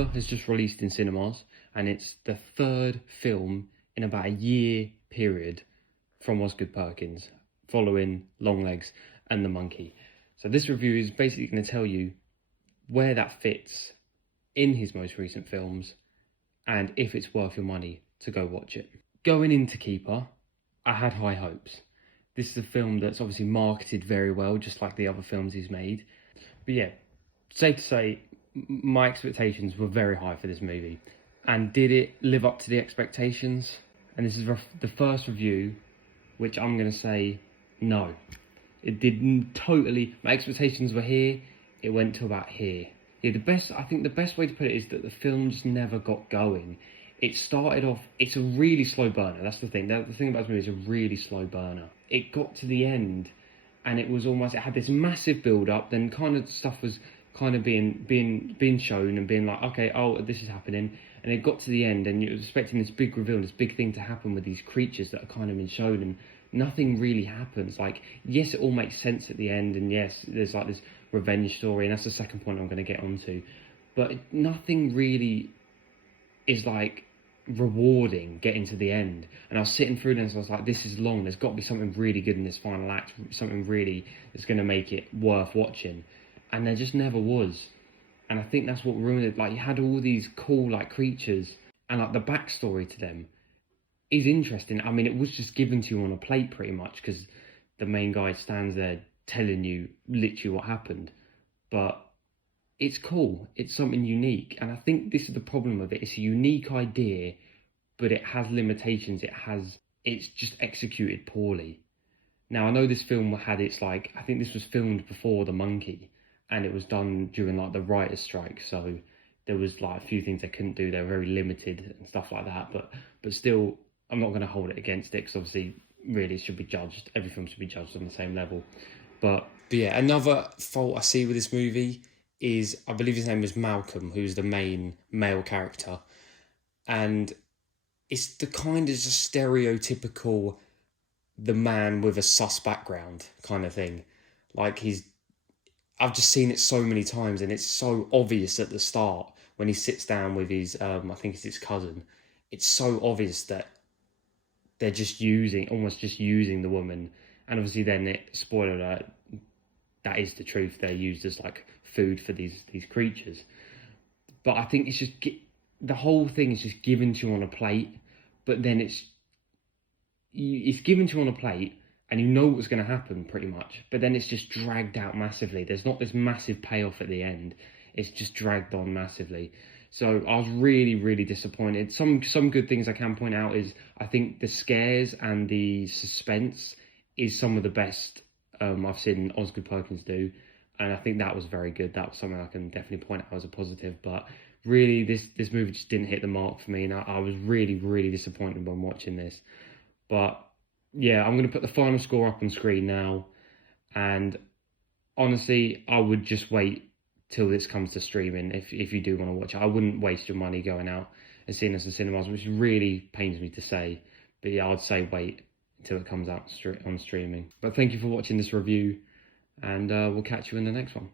Keeper has just released in cinemas, and it's the third film in about a year period from Osgood Perkins, following Longlegs and The Monkey. So this review is basically going to tell you where that fits in his most recent films and if it's worth your money to go watch it. Going into Keeper, I had high hopes. This is a film that's obviously marketed very well, just like the other films he's made. But yeah, safe to say, my expectations were very high for this movie. And did it live up to the expectations? And this is the first review which I'm going to say no. It didn't totally. My expectations were here. It went to about here. Yeah, I think the best way to put it is that the film just never got going. It started off. It's a really slow burner. That's the thing. The thing about this movie is a really slow burner. It got to the end, and it was almost. It had this massive build up. Then kind of stuff was kind of being shown and being like, okay, oh, this is happening. And it got to the end, and you were expecting this big reveal, this big thing to happen with these creatures that are kind of been shown, and nothing really happens. Like, yes, it all makes sense at the end, and yes, there's like this revenge story, and that's the second point I'm going to get onto. But nothing really is like rewarding getting to the end. And I was sitting through this, and I was like, this is long. There's got to be something really good in this final act, something really that's going to make it worth watching. And there just never was. And I think that's what ruined it. Like, you had all these cool like creatures, and like the backstory to them is interesting. I mean, it was just given to you on a plate pretty much, because the main guy stands there telling you literally what happened. But it's cool. It's something unique. And I think this is the problem with it. It's a unique idea, but it has limitations. It's just executed poorly. Now, I know this film had its like, I think this was filmed before The Monkey, and it was done during like the writer's strike, so there was like a few things they couldn't do. They were very limited and stuff like that, but still, I'm not going to hold it against it, because obviously really it should be judged, every film should be judged on the same level. But yeah, another fault I see with this movie is, I believe his name is Malcolm, who's the main male character, and it's the kind of just stereotypical the man with a sus background kind of thing. Like, I've just seen it so many times, and it's so obvious at the start when he sits down with his, I think it's his cousin. It's so obvious that they're just almost just using the woman. And obviously then, spoiler alert, that is the truth. They're used as like food for these creatures. But I think it's just, the whole thing is just given to you on a plate, but then it's given to you on a plate, and you know what's going to happen pretty much, but then it's just dragged out massively. There's not this massive payoff at the end. It's just dragged on massively. So I was really, really disappointed. Some good things I can point out is, I think the scares and the suspense is some of the best I've seen Osgood Perkins do, and I think that was very good. That was something I can definitely point out as a positive. But really, this movie just didn't hit the mark for me, and I was really, really disappointed when watching this. But yeah, I'm going to put the final score up on screen now. And honestly, I would just wait till this comes to streaming if you do want to watch it. I wouldn't waste your money going out and seeing this in cinemas, which really pains me to say. But yeah, I'd say wait until it comes out on streaming. But thank you for watching this review, and we'll catch you in the next one.